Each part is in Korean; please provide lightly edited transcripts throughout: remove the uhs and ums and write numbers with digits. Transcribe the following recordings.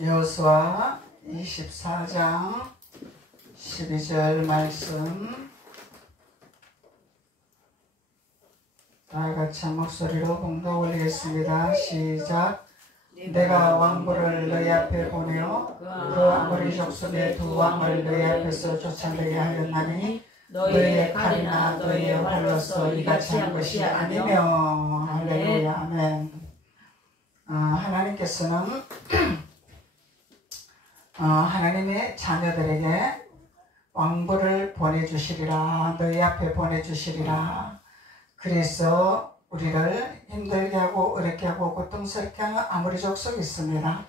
여호수아 24장 12절 말씀 다같이 한 목소리로 봉독 올리겠습니다. 시작. 내가 왕부를 너희 앞에 보내어 그 아모리 족속의 두 왕을 너희 앞에서 쫓아내게 하였나니 너희의 칼이나 너희의 활로서 이같이 한 것이 아니며. 할렐루야. 아멘. 하나님께서는 하나님의 자녀들에게 왕부를 보내주시리라. 너희 앞에 보내주시리라. 그래서 우리를 힘들게 하고 어렵게 하고 고통스럽게 하는 아모리 족속이 있습니다.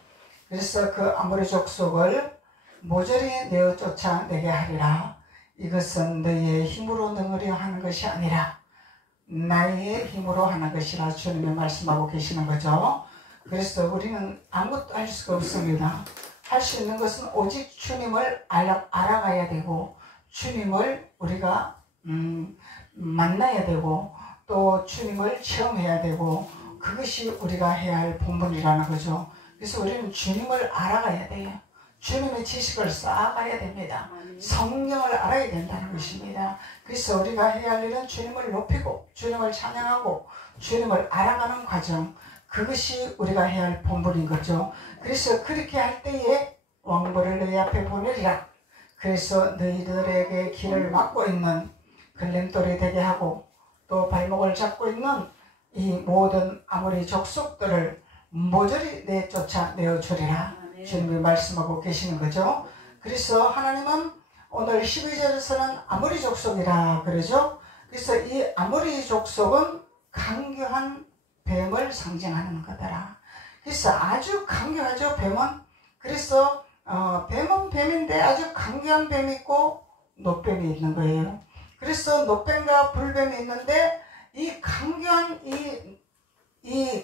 그래서 그 아모리 족속을 모조리 내어 쫓아내게 하리라. 이것은 너희의 힘으로 능으려 하는 것이 아니라 나의 힘으로 하는 것이라 주님이 말씀하고 계시는 거죠. 그래서 우리는 아무것도 할 수가 없습니다. 할 수 있는 것은 오직 주님을 알아가야 되고 주님을 우리가 만나야 되고 또 주님을 체험해야 되고 그것이 우리가 해야 할 본분이라는 거죠. 그래서 우리는 주님을 알아가야 돼요. 주님의 지식을 쌓아가야 됩니다. 성령을 알아야 된다는 것입니다. 그래서 우리가 해야 할 일은 주님을 높이고 주님을 찬양하고 주님을 알아가는 과정, 그것이 우리가 해야 할 본분인 거죠. 그래서 그렇게 할 때에 왕부를 너희 앞에 보내리라. 그래서 너희들에게 길을 막고 있는 걸림돌이 되게 하고 또 발목을 잡고 있는 이 모든 아모리 족속들을 모조리 내쫓아내어 주리라. 주님이 말씀하고 계시는 거죠. 그래서 하나님은 오늘 12절에서는 아모리 족속이라 그러죠. 그래서 이 아모리 족속은 강교한 뱀을 상징하는 거더라. 그래서 아주 강교하죠, 뱀은. 그래서 뱀은 뱀인데 아주 강교한 뱀이 있고 노뱀이 있는 거예요. 그래서 노뱀과 불뱀이 있는데 이 강교한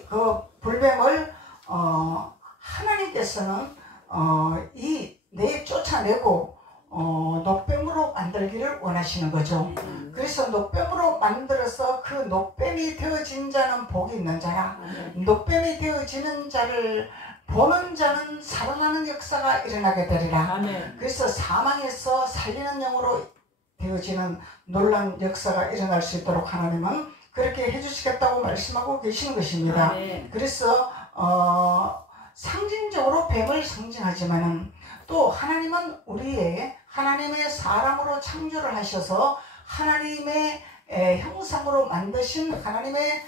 그 불뱀을 하나님께서는 쫓아내고 노뱀으로 만들기를 원하시는 거죠. 그래서 노뱀으로 만들어서 그 노뱀이 되어진 자는 복이 있는 자라. 노뱀이 되어지는 자를 보는 자는 살아나는 역사가 일어나게 되리라. 그래서 사망에서 살리는 영으로 되어지는 놀라운 역사가 일어날 수 있도록 하나님은 그렇게 해주시겠다고 말씀하고 계시는 것입니다. 그래서 상징적으로 뱀을 상징하지만은 또 하나님은 하나님의 사람으로 창조를 하셔서 하나님의 형상으로 만드신 하나님의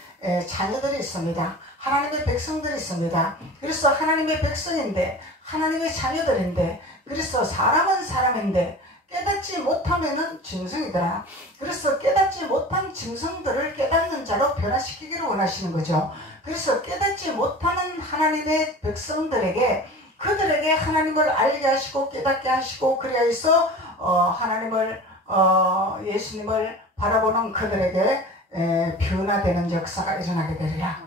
자녀들이 있습니다. 하나님의 백성들이 있습니다. 그래서 하나님의 백성인데 하나님의 자녀들인데 그래서 사람은 사람인데 깨닫지 못하면은 짐승이더라. 그래서 깨닫지 못한 짐승들을 깨닫는 자로 변화시키기를 원하시는 거죠. 그래서 깨닫지 못하는 하나님의 백성들에게 그들에게 하나님을 알게 하시고 깨닫게 하시고 그리하여서 하나님을 예수님을 바라보는 그들에게 변화되는 역사가 일어나게 되리라.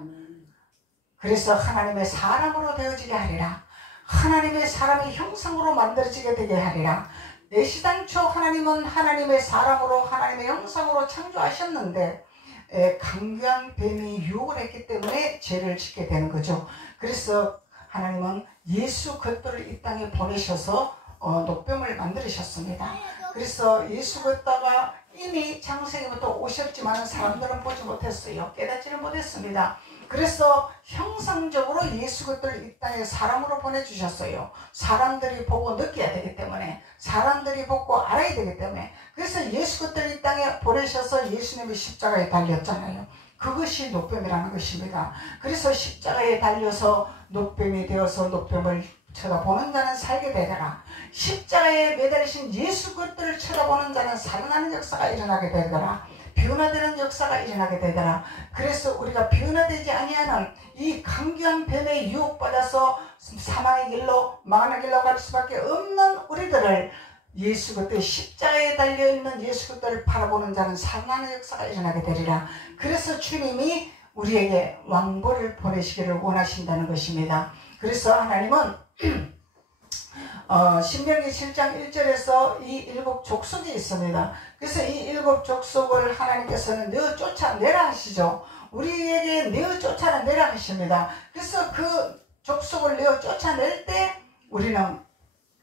그래서 하나님의 사람으로 되어지게 하리라. 하나님의 사람의 형상으로 만들어지게 되게 하리라. 내시당초 하나님은 하나님의 사람으로 하나님의 형상으로 창조하셨는데 강교한 뱀이 유혹을 했기 때문에 죄를 짓게 되는 거죠. 그래서 하나님은 예수 그리스도를 이 땅에 보내셔서 노뱀을 만들으셨습니다. 그래서 예수 그리스도가 이미 창세기부터 오셨지만 사람들은 보지 못했어요. 깨닫지를 못했습니다. 그래서 형상적으로 예수 그리스도를 이 땅에 사람으로 보내주셨어요. 사람들이 보고 느껴야 되기 때문에, 사람들이 보고 알아야 되기 때문에. 그래서 예수 그리스도를 이 땅에 보내셔서 예수님이 십자가에 달렸잖아요. 그것이 노뱀이라는 것입니다. 그래서 십자가에 달려서 노뱀이 되어서 노뱀을 쳐다보는 자는 살게 되더라. 십자가에 매달리신 예수 그리스도를 쳐다보는 자는 살아나는 역사가 일어나게 되더라. 변화되는 역사가 일어나게 되더라. 그래서 우리가 변화되지 아니하는 이 강교한 뱀에 유혹받아서 사망의 길로 망하는 길로 갈 수밖에 없는 우리들을 예수 그리스도의 십자가에 달려있는 예수 그리스도를 바라보는 자는 살아나는 역사가 일어나게 되리라. 그래서 주님이 우리에게 왕보를 보내시기를 원하신다는 것입니다. 그래서 하나님은 신명기 7장 1절에서 이 일곱 족속이 있습니다. 그래서 이 일곱 족속을 하나님께서는 내어 쫓아내라 하시죠. 우리에게 내어 쫓아내라 하십니다. 그래서 그 족속을 내어 쫓아낼 때 우리는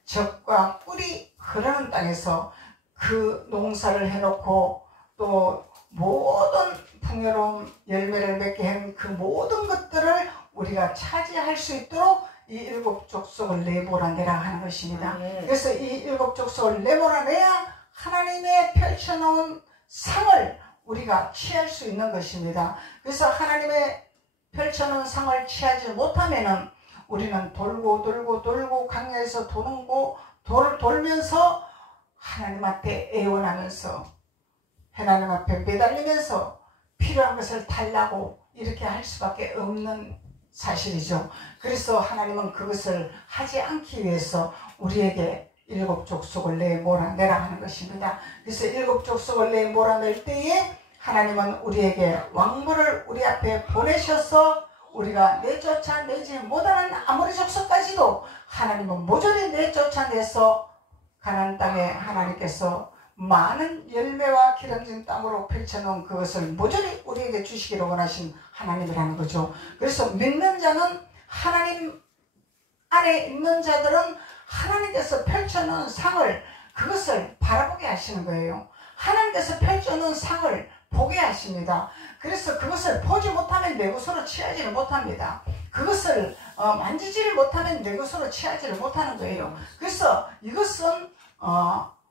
젖과 꿀이 흐르는 땅에서 그 농사를 해놓고 또 모든 풍요로운 열매를 맺게 한 그 모든 것들을 우리가 차지할 수 있도록 이 일곱 족속을 내몰아내라 하는 것입니다. 그래서 이 일곱 족속을 내몰아내야 하나님의 펼쳐놓은 상을 우리가 취할 수 있는 것입니다. 그래서 하나님의 펼쳐놓은 상을 취하지 못하면은 우리는 돌고 강야에서 돌면서 하나님한테 애원하면서 하나님 앞에 매달리면서 필요한 것을 달라고 이렇게 할 수밖에 없는 사실이죠. 그래서 하나님은 그것을 하지 않기 위해서 우리에게 일곱 족속을 내몰아내라 하는 것입니다. 그래서 일곱 족속을 내몰아낼 때에 하나님은 우리에게 왕물을 우리 앞에 보내셔서 우리가 내쫓아내지 못하는 아모리 족속까지도 하나님은 모조리 내쫓아내서 가나안 땅에 하나님께서 많은 열매와 기름진 땅으로 펼쳐놓은 그것을 모조리 우리에게 주시기를 원하신 하나님이라는 거죠. 그래서 믿는 자는 하나님 안에 있는 자들은 하나님께서 펼쳐놓은 상을 그것을 바라보게 하시는 거예요. 하나님께서 펼쳐놓은 상을 보게 하십니다. 그래서 그것을 보지 못하면 내 것으로 취하지를 못합니다. 그것을 만지지를 못하면 내 것으로 취하지를 못하는 거예요. 그래서 이것은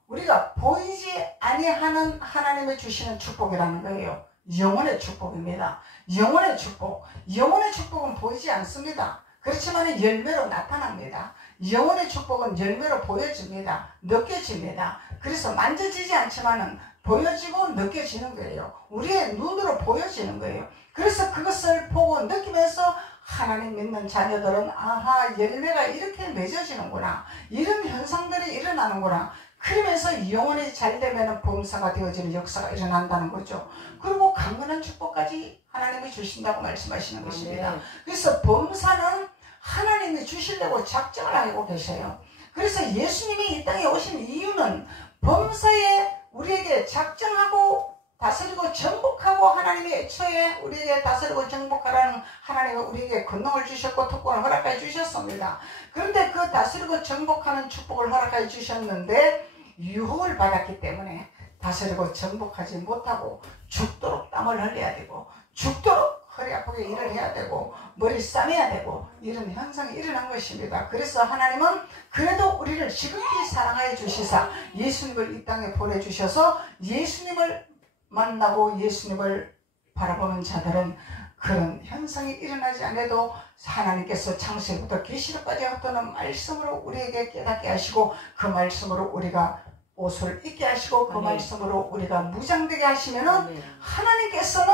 우리가 보이지 아니하는 하나님의 주시는 축복이라는 거예요. 영혼의 축복입니다. 영혼의 축복. 영혼의 축복은 보이지 않습니다. 그렇지만 열매로 나타납니다. 영혼의 축복은 열매로 보여집니다. 느껴집니다. 그래서 만져지지 않지만은 보여지고 느껴지는 거예요. 우리의 눈으로 보여지는 거예요. 그래서 그것을 보고 느끼면서 하나님 믿는 자녀들은 아하, 열매가 이렇게 맺어지는구나. 이런 현상들이 일어나는구나. 그러면서 영혼이 잘 되면 범사가 되어지는 역사가 일어난다는 거죠. 그리고 강건한 축복까지 하나님이 주신다고 말씀하시는 것입니다. 그래서 범사는 하나님이 주시려고 작정을 하고 계셔요. 그래서 예수님이 이 땅에 오신 이유는 범사에 우리에게 작정하고 다스리고 정복하고 하나님이 애초에 우리에게 다스리고 정복하라는 하나님이 우리에게 권능을 주셨고 특권을 허락해 주셨습니다. 그런데 그 다스리고 정복하는 축복을 허락해 주셨는데 유혹을 받았기 때문에 다스리고 정복하지 못하고 죽도록 땀을 흘려야 되고 죽도록 허리 아프게 일을 해야 되고 머리 싸매야 되고 이런 현상이 일어난 것입니다. 그래서 하나님은 그래도 우리를 지극히 사랑하여 주시사 예수님을 이 땅에 보내주셔서 예수님을 만나고 예수님을 바라보는 자들은 그런 현상이 일어나지 않아도 하나님께서 창세부터 계시록까지 흩어놓은 말씀으로 우리에게 깨닫게 하시고 그 말씀으로 우리가 옷을 입게 하시고 그 말씀으로 우리가 무장되게 하시면은 하나님께서는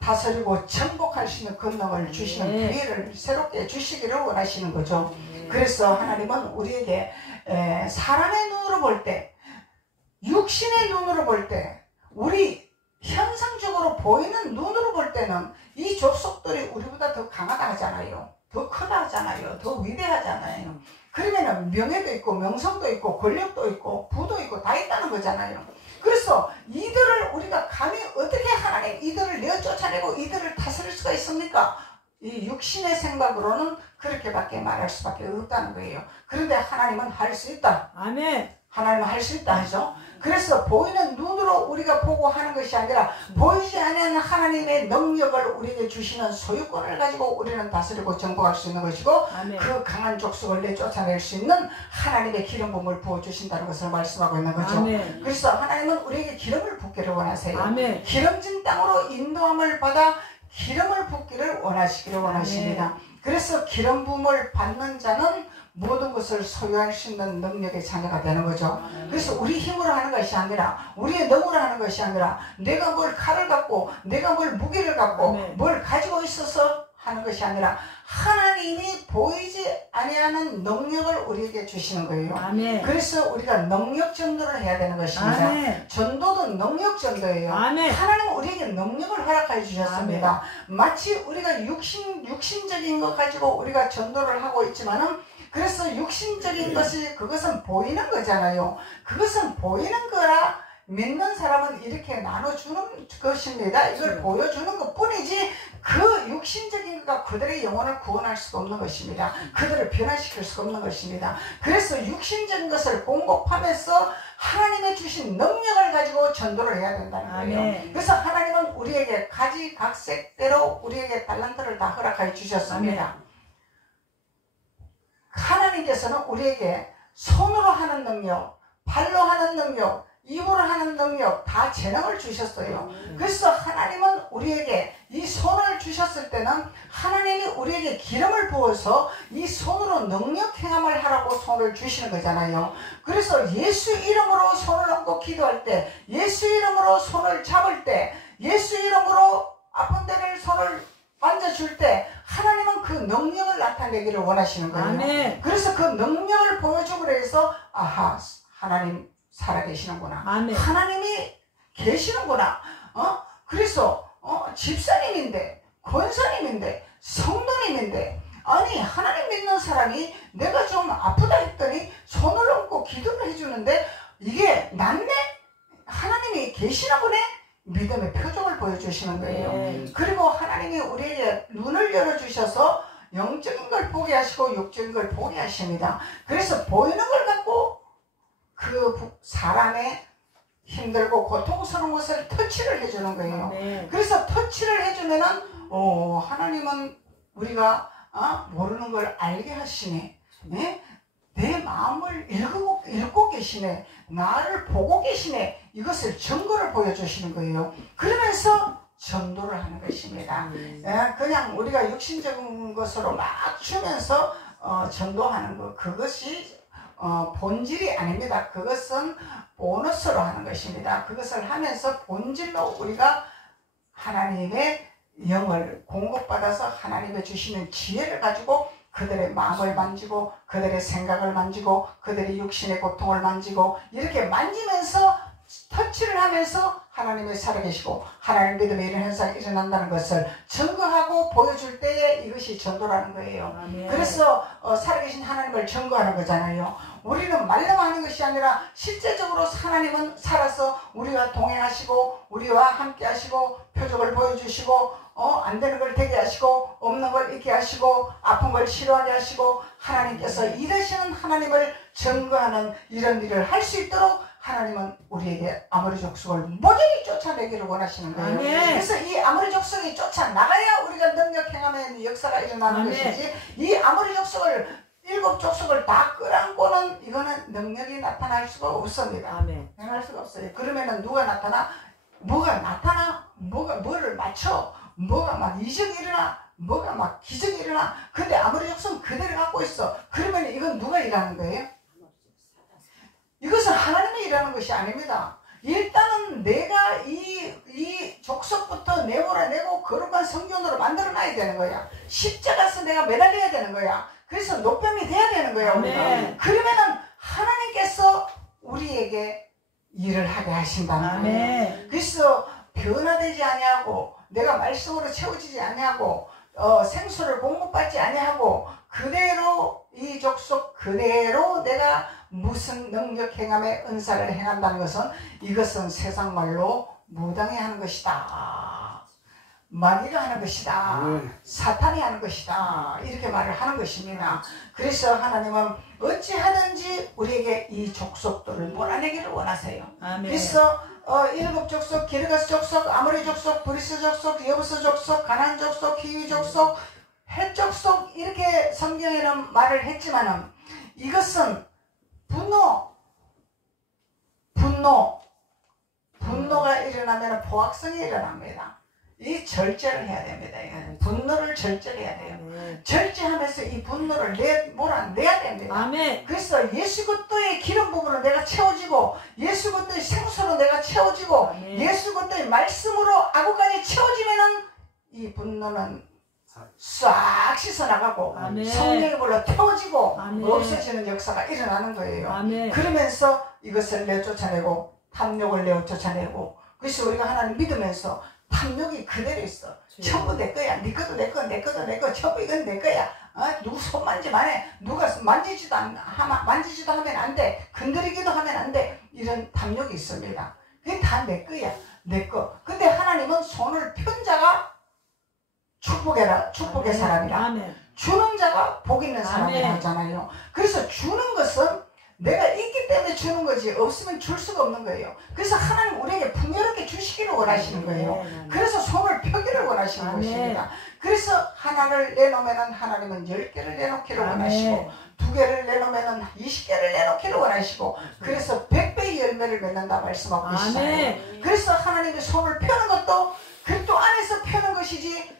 다스리고 정복할 수 있는 권능을 주시는 기회를 새롭게 주시기를 원하시는 거죠. 그래서 하나님은 우리에게 사람의 눈으로 볼 때, 육신의 눈으로 볼 때, 우리 현상적으로 보이는 눈으로 볼 때는 이 족속들이 우리보다 더 강하다 하잖아요. 더 크다 하잖아요. 더 위대하잖아요. 그러면은 명예도 있고 명성도 있고 권력도 있고 부도 있고 다 있다는 거잖아요. 그래서 이들을 우리가 감히 어떻게 하나님 이들을 내어 쫓아내고 이들을 다스릴 수가 있습니까? 이 육신의 생각으로는 그렇게밖에 말할 수밖에 없다는 거예요. 그런데 하나님은 할 수 있다. 아멘. 하나님은 할 수 있다 하죠. 그래서 보이는 눈으로 우리가 보고 하는 것이 아니라 보이지 않는 하나님의 능력을 우리에게 주시는 소유권을 가지고 우리는 다스리고 정복할 수 있는 것이고 아멘. 그 강한 족속을 내쫓아낼 수 있는 하나님의 기름 부음을 부어주신다는 것을 말씀하고 있는 거죠. 아멘. 그래서 하나님은 우리에게 기름을 붓기를 원하세요. 아멘. 기름진 땅으로 인도함을 받아 기름을 붓기를 원하시기를 원하십니다. 그래서 기름 부음을 받는 자는 모든 것을 소유할 수 있는 능력의 자녀가 되는 거죠. 그래서 우리 힘으로 하는 것이 아니라 우리의 능으로 하는 것이 아니라 내가 뭘 칼을 갖고 내가 뭘 무기를 갖고 뭘 가지고 있어서 하는 것이 아니라 하나님이 보이지 아니하는 능력을 우리에게 주시는 거예요. 아멘. 그래서 우리가 능력 전도를 해야 되는 것입니다. 아멘. 전도도 능력 전도예요. 아멘. 하나님은 우리에게 능력을 허락해 주셨습니다. 마치 우리가 육신적인 것 가지고 우리가 전도를 하고 있지만은 그래서 육신적인 것이 그것은 보이는 거잖아요. 그것은 보이는 거라 믿는 사람은 이렇게 나눠주는 것입니다. 이걸 보여주는 것 뿐이지 그 육신적인 것과 그들의 영혼을 구원할 수가 없는 것입니다. 그들을 변화시킬 수가 없는 것입니다. 그래서 육신적인 것을 공급하면서 하나님의 주신 능력을 가지고 전도를 해야 된다는 거예요. 그래서 하나님은 우리에게 가지각색대로 우리에게 달란트를 다 허락하여 주셨습니다. 하나님께서는 우리에게 손으로 하는 능력, 발로 하는 능력, 입으로 하는 능력 다 재능을 주셨어요. 그래서 하나님은 우리에게 이 손을 주셨을 때는 하나님이 우리에게 기름을 부어서 이 손으로 능력 행함을 하라고 손을 주시는 거잖아요. 그래서 예수 이름으로 손을 얹고 기도할 때, 예수 이름으로 손을 잡을 때, 예수 이름으로 아픈 데를 손을 만져줄 때 하나님은 그 능력을 나타내기를 원하시는 거예요. 아멘. 그래서 그 능력을 보여주고 그래서 아하, 하나님 살아계시는구나. 아멘. 하나님이 계시는구나. 그래서 집사님인데, 권사님인데, 성도님인데, 아니 하나님 믿는 사람이 내가 좀 아프다 했더니 손을 얹고 기도를 해주는데 이게 낫네? 하나님이 계시나 보네? 믿음의 표정을 보여주시는 거예요. 그리고 하나님이 우리에게 눈을 열어주셔서 영적인 걸 보게 하시고 육적인 걸 보게 하십니다. 그래서 보이는 걸 갖고 그 사람의 힘들고 고통스러운 것을 터치를 해주는 거예요. 그래서 터치를 해주면은 하나님은 우리가 모르는 걸 알게 하시네. 네? 내 마음을 읽고 계시네. 나를 보고 계시네. 이것을 증거를 보여주시는 거예요. 그러면서 전도를 하는 것입니다. 그냥 우리가 육신적인 것으로 막 주면서 전도하는 것, 그것이 본질이 아닙니다. 그것은 보너스로 하는 것입니다. 그것을 하면서 본질로 우리가 하나님의 영을 공급받아서 하나님의 주시는 지혜를 가지고 그들의 마음을 만지고 그들의 생각을 만지고 그들의 육신의 고통을 만지고 이렇게 만지면서 터치를 하면서 하나님이 살아계시고 하나님 믿음의 이런 현상이 일어난다는 것을 증거하고 보여줄 때에 이것이 전도라는 거예요. 그래서 살아계신 하나님을 증거하는 거잖아요. 우리는 말로만 하는 것이 아니라 실제적으로 하나님은 살아서 우리와 동행하시고 우리와 함께 하시고 표적을 보여주시고 안 되는 걸 되게 하시고 없는 걸 있게 하시고 아픈 걸 치료하게 하시고 하나님께서 이러시는 하나님을 증거하는 이런 일을 할 수 있도록 하나님은 우리에게 아모리 족속을 모조리 쫓아내기를 원하시는 거예요. 그래서 이 아모리 족속이 쫓아나가야 우리가 능력 행함의 역사가 일어나는 것이지 이 아모리 족속을 7 족속을 다 끌어안고는 이거는 능력이 나타날 수가 없습니다. 행할 수가 없어요. 그러면은 누가 나타나? 뭐가 나타나? 뭐를 맞춰? 뭐가 막 이적이 일어나? 뭐가 막 기적이 일어나? 근데 아모리 족속은 그대로 갖고 있어. 그러면 이건 누가 일하는 거예요? 이것은 하나님이 일하는 것이 아닙니다. 일단은 내가 이 족속부터 내몰아내고 거룩한 성전으로 만들어놔야 되는 거야. 십자가에서 내가 매달려야 되는 거야. 그래서 노뱀이 돼야 되는 거야. 우리가. 그러면은 하나님께서 우리에게 일을 하게 하신다는 거예요. 그래서 변화되지 아니하고 내가 말씀으로 채워지지 아니하고 생수를 공급받지 아니하고 그대로 이 족속 그대로 내가 무슨 능력 행함의 은사를 행한다는 것은 이것은 세상 말로 무당이 하는 것이다. 마귀가 하는 것이다. 사탄이 하는 것이다. 이렇게 말을 하는 것입니다. 그래서 하나님은 어찌하든지 우리에게 이 족속들을 몰아내기를 원하세요. 그래서 7 족속, 기르가스 족속, 아모리 족속, 브리스 족속, 여부스 족속, 가나안 족속, 히위 족속, 헷 족속 이렇게 성경에는 말을 했지만은 이것은 분노가 일어나면 포악성이 일어납니다. 이 절제를 해야 됩니다. 분노를 절제해야 돼요. 절제하면서 이 분노를 몰아내야 됩니다. 그래서 예수 그리스도의 기름 부분으로 내가 채워지고 예수 그리스도의 생수로 내가 채워지고 예수 그리스도의 말씀으로 아구까지 채워지면은 이 분노는 싹 씻어나가고 성령의 불로 태워지고 없어지는 역사가 일어나는 거예요. 그러면서 이것을 내쫓아내고 탐욕을 내쫓아내고 그래서 우리가 하나님 믿으면서 탐욕이 그대로 있어. 전부 내 거야. 네 것도 내 거, 내 것도 내 거. 전부 이건 내 거야. 누구 손 만지면 안 해. 누가 만지지도 하면 안 돼. 건드리기도 하면 안 돼. 이런 탐욕이 있습니다. 그게 다 내 거야. 내 거. 근데 하나님은 손을 편 자가 축복의 사람이라. 아멘. 주는 자가 복 있는 사람이라 아멘. 하잖아요. 그래서 주는 것은 내가 있기 때문에 주는 거지 없으면 줄 수가 없는 거예요. 그래서 하나님 우리에게 풍요롭게 주시기를 원하시는 거예요. 그래서 손을 펴기를 원하시는 아멘. 것입니다. 그래서 하나를 내놓으면 하나님은 10개를 내놓기를 아멘. 원하시고 2개를 내놓으면 20개를 내놓기를 원하시고 그래서 100배의 열매를 맺는다 말씀하고 계시잖아요. 아멘. 그래서 하나님의 손을 펴는 것도 그리스도 안에서 펴는 것이지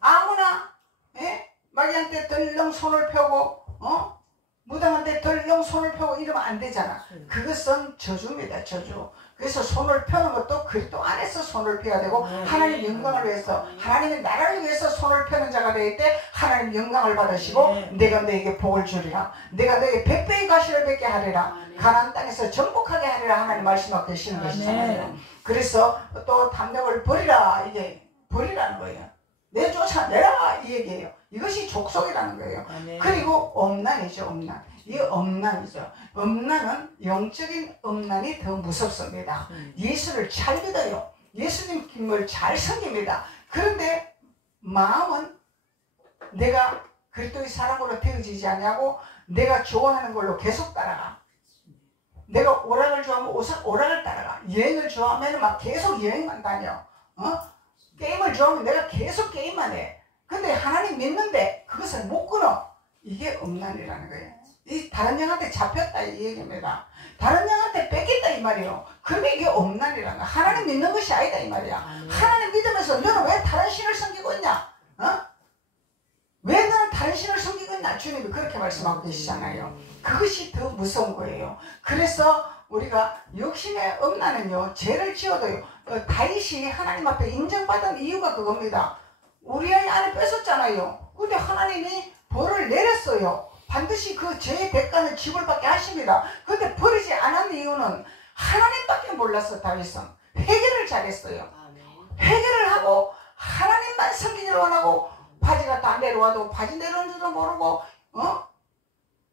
아무나 마귀한테 덜렁 손을 펴고 무당한테 덜렁 손을 펴고 이러면 안 되잖아. 그것은 저주입니다. 저주. 그래서 손을 펴는 것도 그리스도 안에서 손을 펴야 되고 하나님 영광을 위해서 하나님의 나라를 위해서 손을 펴는 자가 되기 때 하나님 영광을 받으시고 내가 너에게 복을 주리라. 내가 너에게 100배의 가시를 뵙게 하리라. 가나안 땅에서 정복하게 하리라 하나님 말씀하고 계시는 것이잖아요. 그래서 또 탐욕을 버리라. 이게 버리라는 거예요. 내 쫓아내라 이 얘기예요. 이것이 족속이라는 거예요. 그리고 엄난이죠. 엄난. 이 엄난이죠. 엄난은 영적인 엄난이 더 무섭습니다. 예수를 잘 믿어요. 예수님을 잘 섬깁니다. 그런데 마음은 내가 그리스도의 사람으로 되어지지 않냐고 내가 좋아하는 걸로 계속 따라가. 내가 오락을 좋아하면 오락을 따라가. 여행을 좋아하면 막 계속 여행만 다녀. 게임을 좋아하면 내가 계속 게임만 해. 근데 하나님 믿는데 그것을 못 끊어. 이게 엄난이라는 거예요. 이 다른 영한테 잡혔다 이 얘기입니다. 다른 영한테 뺏겼다 이 말이에요. 그러면 이게 엄난이라는 거야. 하나님 믿는 것이 아니다 이 말이야. 하나님 믿으면서 너는 왜 다른 신을 섬기고 있냐? 왜 너는 다른 신을 섬기고 있나? 주님이 그렇게 말씀하고 계시잖아요. 그것이 더 무서운 거예요. 그래서 우리가 욕심의 엄난은요, 죄를 지어도요, 다윗이 하나님 앞에 인정받은 이유가 그겁니다. 우리아의 안에 뺏었잖아요. 근데 하나님이 벌을 내렸어요. 반드시 그 죄의 대가는 지불받게 하십니다. 근데 버리지 않은 이유는 하나님밖에 몰랐어. 다윗은 회개를 잘했어요. 회개를 하고 하나님만 섬기기를 원하고 바지가 다 내려와도 바지 내려온 줄도 모르고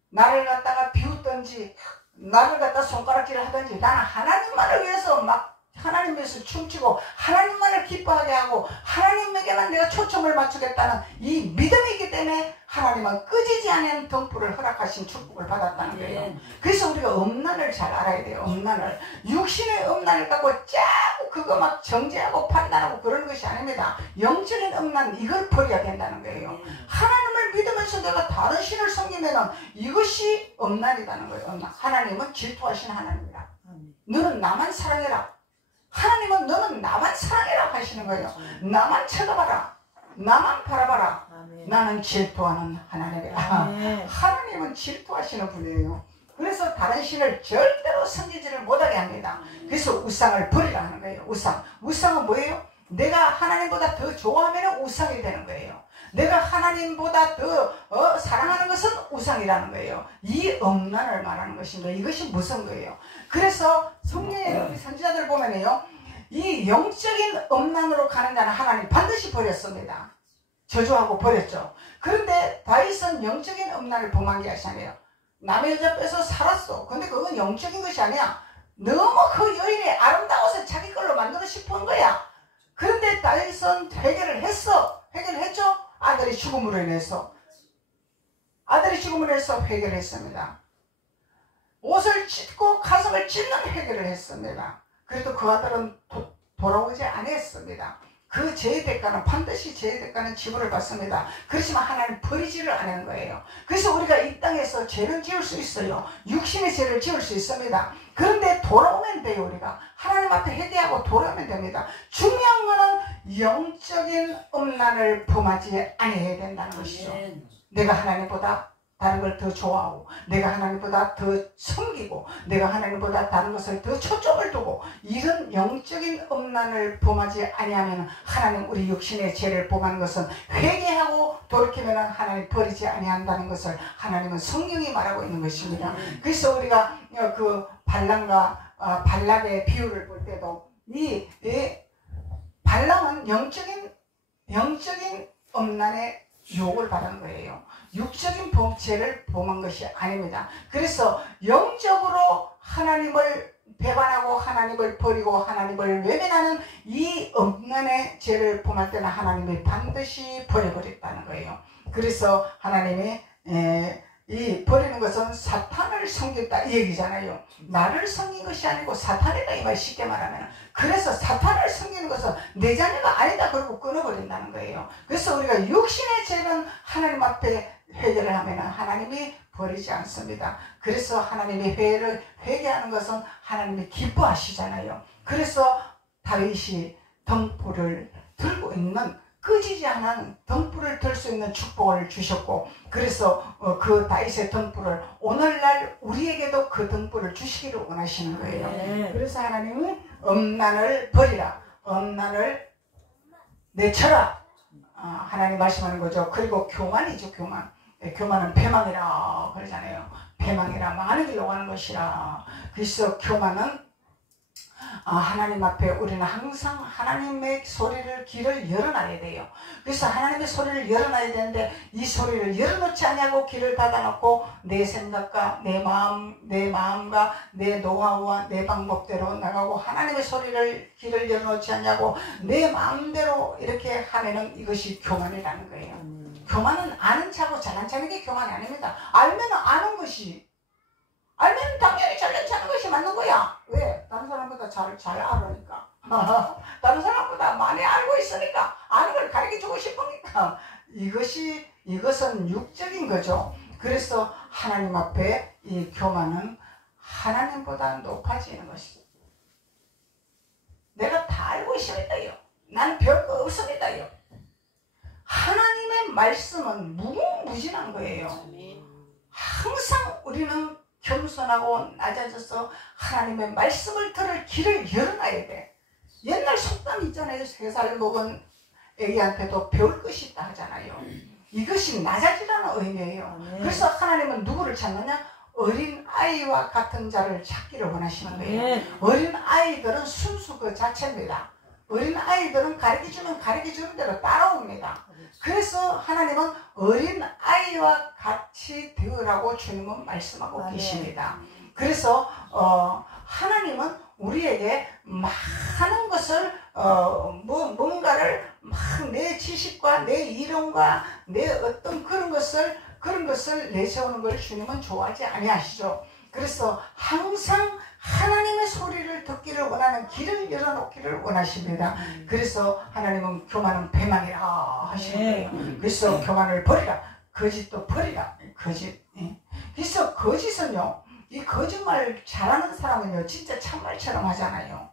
나를 갖다가 비웃던지 나를 갖다 손가락질을 하든지 나는 하나님만을 위해서 막 하나님 위해서 춤추고 하나님만을 기뻐하게 하고 하나님에게만 내가 초점을 맞추겠다는 이 믿음이 있기 때문에 하나님은 끄지지 않은 등불을 허락하신 축복을 받았다는 거예요. 그래서 우리가 엄난을 잘 알아야 돼요. 엄난을. 육신의 엄난을 갖고 자꾸 그거 막 정죄하고 판단하고 그러는 것이 아닙니다. 영적인 엄난 이걸 버려야 된다는 거예요. 하나님을 믿으면서 내가 다른 신을 섬기면은 이것이 엄난이라는 거예요. 엄난. 하나님은 질투하시는 하나님이라. 너는 나만 사랑해라. 하나님은 너는 나만 사랑해라 하시는 거예요. 나만 쳐다봐라. 나만 바라봐라. 나는 질투하는 하나님이라. 하나님은 질투하시는 분이에요. 그래서 다른 신을 절대로 섬기지를 못하게 합니다. 그래서 우상을 버리라 하는 거예요. 우상은 뭐예요? 내가 하나님보다 더 좋아하면 우상이 되는 거예요. 내가 하나님보다 더 사랑하는 것은 우상이라는 거예요. 이 엄난을 말하는 것입니다. 이것이 무슨 거예요? 그래서 성경의 선지자들 보면요, 이 영적인 엄난으로 가는 자는 하나님 반드시 버렸습니다. 저주하고 버렸죠. 그런데 다윗은 영적인 엄난을 범한 게 아니에요. 남의 여자 뺏어 살았어. 근데 그건 영적인 것이 아니야. 너무 그 여인이 아름다워서 자기 걸로 만들고 싶은 거야. 그런데 다윗은 회개를 했어. 회개를 했죠? 아들이 죽음으로 인해서. 아들이 죽음으로 인해서 회개를 했습니다. 옷을 찢고 가슴을 찢는 회개를 했습니다. 그래도 그 아들은 돌아오지 않았습니다. 그 죄의 대가는 반드시 죄의 대가는 지불을 받습니다. 그렇지만 하나님 버리지를 않은 거예요. 그래서 우리가 이 땅에서 죄를 지을 수 있어요. 육신의 죄를 지을 수 있습니다. 그런데 돌아오면 돼요. 우리가 하나님 앞에 회개하고 돌아오면 됩니다. 중요한 거는 영적인 음란을 범하지 아니해야 된다는 것이죠. 내가 하나님보다 다른 걸 더 좋아하고 내가 하나님보다 더 섬기고 내가 하나님보다 다른 것을 더 초점을 두고 이런 영적인 음란을 범하지 아니하면 하나님 우리 육신의 죄를 범하는 것은 회개하고 돌이키면 하나님 버리지 아니한다는 것을 하나님은 성경이 말하고 있는 것입니다. 그래서 우리가 그 발람과 발락의 비유를 볼 때도 이 발람은 영적인 음란의 유혹을 받은 거예요. 육적인 죄를 범한 것이 아닙니다. 그래서 영적으로 하나님을 배반하고 하나님을 버리고 하나님을 외면하는 이 엄난의 죄를 범할 때는 하나님이 반드시 버려버렸다는 거예요. 그래서 하나님이 이 버리는 것은 사탄을 섬겼다 이 얘기잖아요. 나를 섬긴 것이 아니고 사탄이다 이 말 쉽게 말하면. 그래서 사탄을 섬기는 것은 내 자녀가 아니다 그러고 끊어버린다는 거예요. 그래서 우리가 육신의 죄는 하나님 앞에 회개를 하면 하나님이 버리지 않습니다. 그래서 하나님이 회개하는 것은 하나님이 기뻐하시잖아요. 그래서 다윗이 등불을 들고 있는 끄지지 않은 등불을 들 수 있는 축복을 주셨고, 그래서 그 다윗의 등불을 오늘날 우리에게도 그 등불을 주시기를 원하시는 거예요. 네. 그래서 하나님은 엄난을 버리라, 엄난을 내쳐라, 하나님 말씀하는 거죠. 그리고 교만이죠. 교만은 패망이라 그러잖아요. 패망이라 많은 길로 가는 것이라. 그래서 교만은 하나님 앞에 우리는 항상 하나님의 소리를 길을 열어놔야 돼요. 그래서 하나님의 소리를 열어놔야 되는데 이 소리를 열어놓지 않냐고 길을 닫아놓고 내 생각과 내 마음과 내 노하우와 내 방법대로 나가고 하나님의 소리를 길을 열어놓지 않냐고 내 마음대로 이렇게 하면은 이것이 교만이라는 거예요. 교만은 아는 차고 잘난 차는 게 교만이 아닙니다. 알면 아는 것이, 알면 당연히 잘난 차는 것이 맞는 거야. 왜? 다른 사람보다 잘 알으니까. 다른 사람보다 많이 알고 있으니까, 아는 걸 가르쳐주고 싶으니까. 이것은 육적인 거죠. 그래서 하나님 앞에 이 교만은 하나님보다 높아지는 것이죠. 내가 다 알고 있습니다요. 나는 별거 없습니다요. 하나님의 말씀은 무궁무진한 거예요. 항상 우리는 겸손하고 낮아져서 하나님의 말씀을 들을 길을 열어놔야 돼. 옛날 속담 있잖아요. 3살 먹은 애기한테도 배울 것이 있다 하잖아요. 이것이 낮아지라는 의미예요. 그래서 하나님은 누구를 찾느냐? 어린 아이와 같은 자를 찾기를 원하시는 거예요. 어린 아이들은 순수 그 자체입니다. 어린 아이들은 가르쳐주는 대로 따라옵니다. 그래서 하나님은 어린 아이와 같이 되으라고 주님은 말씀하고 계십니다. 그래서 하나님은 우리에게 많은 것을 뭔가를 막 내 지식과 내 이론과 내 어떤 그런 것을 내세우는 걸 주님은 좋아하지 아니하시죠. 그래서 항상 하나님의 소리를 듣기를 원하는 길을 열어놓기를 원하십니다. 그래서 하나님은 교만은 배망이라 하시는 거예요. 그래서 교만을 버리라, 거짓도 버리라. 거짓. 그래서 거짓은요, 이 거짓말 잘하는 사람은요 진짜 참말처럼 하잖아요.